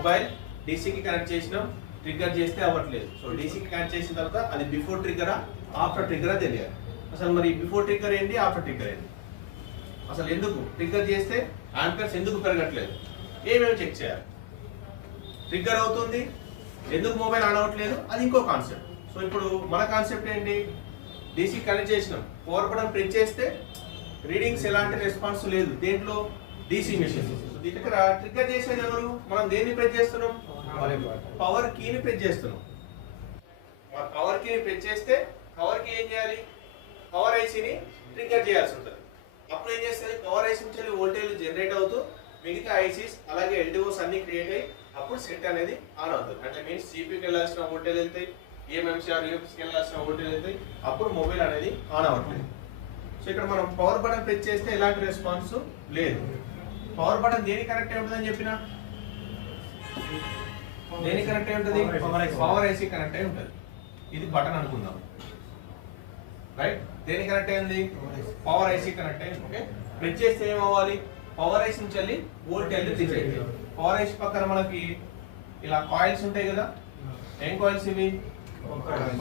Mobile డీసీకి connect చేసినాం, trigger చేస్తే అవ్వట్లేదు. సో డీసీకి కనెక్ట్ చేసిన తర్వాత అది బిఫోర్ ట్రిగ్గరా ఆఫ్టర్ ట్రిగ్గరా తెలియాలి. అసలు మరి బిఫోర్ ట్రిగ్గర్ ఏంటి, ఆఫ్టర్ ట్రిగ్గర్ ఏంటి, అసలు ఎందుకు ట్రిగ్గర్ చేస్తే యాంపర్స్ ఎందుకు పెరగట్లేదు, ఏమేమి చెక్ చేయాలి. ట్రిగ్గర్ అవుతుంది, ఎందుకు మొబైల్ ఆన్ అవ్వట్లేదు, అది ఇంకో కాన్సెప్ట్. సో ఇప్పుడు మన కాన్సెప్ట్ ఏంటి, డీసీ కనెక్ట్ చేసినాం, పవర్ బటన్ ప్రెస్ చేస్తే రీడింగ్స్ ఎలాంటి రెస్పాన్స్ లేదు దేంట్లో, డీసీ మెషిన్. ఇక్కడ ట్రిగ్గర్ చేసేది ఎవరు, మనం దేన్ని ప్రెస్ చేస్తున్నాం, పవర్ కీని ప్రెస్ చేస్తున్నాం. పవర్ కీని ప్రెస్ చేస్తే పవర్ కీ ఏం చేయాలి, పవర్ ఐసీని ట్రిగ్గర్ చేయాల్సి ఉంటుంది. అప్పుడు ఏం చేస్తుంది, పవర్ ఐసీ నుంచి వోల్టేజ్ జనరేట్ అవుతూ మిగతా ఐసీస్ అలాగే ఎల్డిఓస్ అన్ని క్రియేట్ అయ్యి అప్పుడు సెట్ అనేది ఆన్ అవుతుంది. అంటే మీన్స్ సిపికి వెళ్ళాల్సిన వోల్టేజ్ వెళ్తాయి, ఈఎంఎంసీఆర్ యూఎఫ్స్కి వెళ్ళాల్సిన వోల్టేజ్ వెళ్తాయి, అప్పుడు మొబైల్ అనేది ఆన్ అవ్వట్లేదు. సో ఇక్కడ మనం పవర్ బటన్ ప్రెస్ చేస్తే ఎలాంటి రెస్పాన్స్ లేదు. పవర్ బటన్ దేనికి కనెక్ట్ అయి ఉంటుందని చెప్పిన, దేనికి కనెక్ట్ అయి ఉంటుంది, పవర్ ఐసీ కనెక్ట్ అయి ఉంటుంది. ఇది బటన్ అనుకుందాం, రైట్. దేనికి కనెక్ట్ అయింది, పవర్ ఐసీ కనెక్ట్ అయింది. ఓకే, ప్రెస్ చేస్తే ఏమవ్వాలి, పవర్ ఐసీ నుంచి వెళ్ళి వోల్టేజ్ రీచ్ అయ్యింది. పవర్ ఐసీ పక్కన మనకి ఇలా కాయిల్స్ ఉంటాయి కదా, ఏం కాయిల్స్ ఇవి,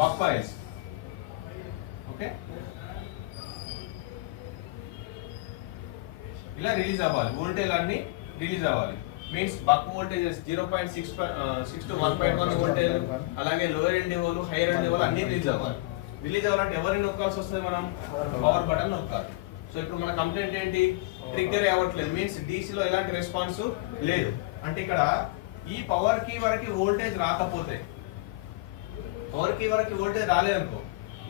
బక్ కాయిల్స్. ఓకే, ఇలా రిలీజ్ అవ్వాలి, వోల్టేజ్ అన్ని రిలీజ్ అవ్వాలి. Means buck voltages 0.6 to 1.1 voltage, అలాగే లోయర్ ఎల్డిఓలు హైయర్ ఎల్డిఓలు అన్ని రిలీజ్ అవ్వాలి. రిలీజ్ అవ్వాలంటే ఎవరిని నొక్కాల్సి వస్తుంది, మనం పవర్ బటన్ నొక్కాలి. సో ఇప్పుడు మన కంప్లైంట్ ఏంటి, ట్రిగ్గర్ అవ్వట్లేదు, మీన్స్ డీసీలో ఎలాంటి రెస్పాన్స్ లేదు. అంటే ఇక్కడ ఈ పవర్ కీ వరకు వోల్టేజ్ రాకపోతే, పవర్ కీ వరకు వోల్టేజ్ రాలేదనుకో,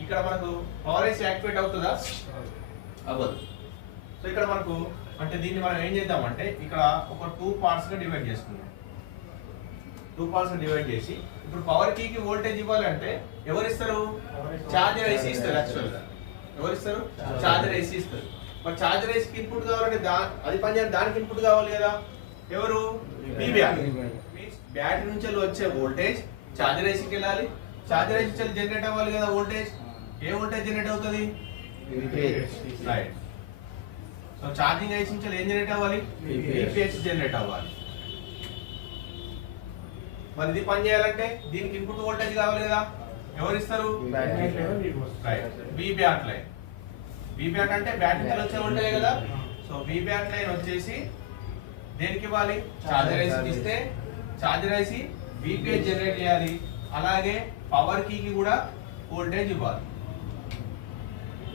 ఇక్కడ మనకు పవర్ ఐసీ యాక్టివేట్ అవుతుందా, అవ్వదు. సో ఇక్కడ మనకు అంటే దీన్ని మనం ఏం చేద్దామంటే ఇక్కడ ఒక 2 parts గా డివైడ్ చేసుకుందాం. 2 parts గా డివైడ్ చేసి ఇప్పుడు పవర్ కీకి వోల్టేజ్ ఇవ్వాలంటే ఎవరిస్తారు, చార్జర్ ఐసీ ఇస్తారు. యాక్చువల్గా ఎవరిస్తారు, చార్జర్ ఐసీ ఇస్తారు. మరి చార్జర్ ఐసీకి ఇన్పుట్ కావాలంటే అది పనిచేయాలి, దానికి ఇన్పుట్ కావాలి కదా, ఎవరు, బ్యాటరీ నుంచి వచ్చే వోల్టేజ్ చార్జర్ ఐసీకి వెళ్ళాలి, చార్జర్ ఐసీ నుంచి జనరేట్ అవ్వాలి కదా వోల్టేజ్. ఏ వోల్టేజ్ జనరేట్ అవుతుంది, రైట్. సో ఛార్జింగ్ ఐసీ నుంచి ఏం జనరేట్ అవ్వాలి, VPH జనరేట్ అవ్వాలి. మరి ఇది పని చేయాలంటే దీనికి ఇన్పుట్ వోల్టేజ్ కావాలి కదా, ఎవరు ఇస్తారు, VBAT లైన్. VBAT అంటే బ్యాటరీ నుంచి వచ్చే వోల్టేజ్ కదా. సో VBAT లైన్ వచ్చేసి దేనికి ఇవ్వాలి, చార్జర్ ఐసీకి ఇస్తే చార్జర్ ఐసీ VPH జనరేట్ చేయాలి, అలాగే పవర్ కీకి కూడా వోల్టేజ్ ఇవ్వాలి,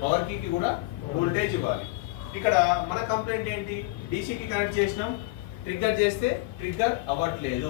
పవర్ కీకి కూడా వోల్టేజ్ ఇవ్వాలి. ఇక్కడ మన కంప్లైంట్ ఏంటి, డీసీకి కనెక్ట్ చేసినాం, ట్రిగ్గర్ చేస్తే ట్రిగ్గర్ అవ్వట్లేదు.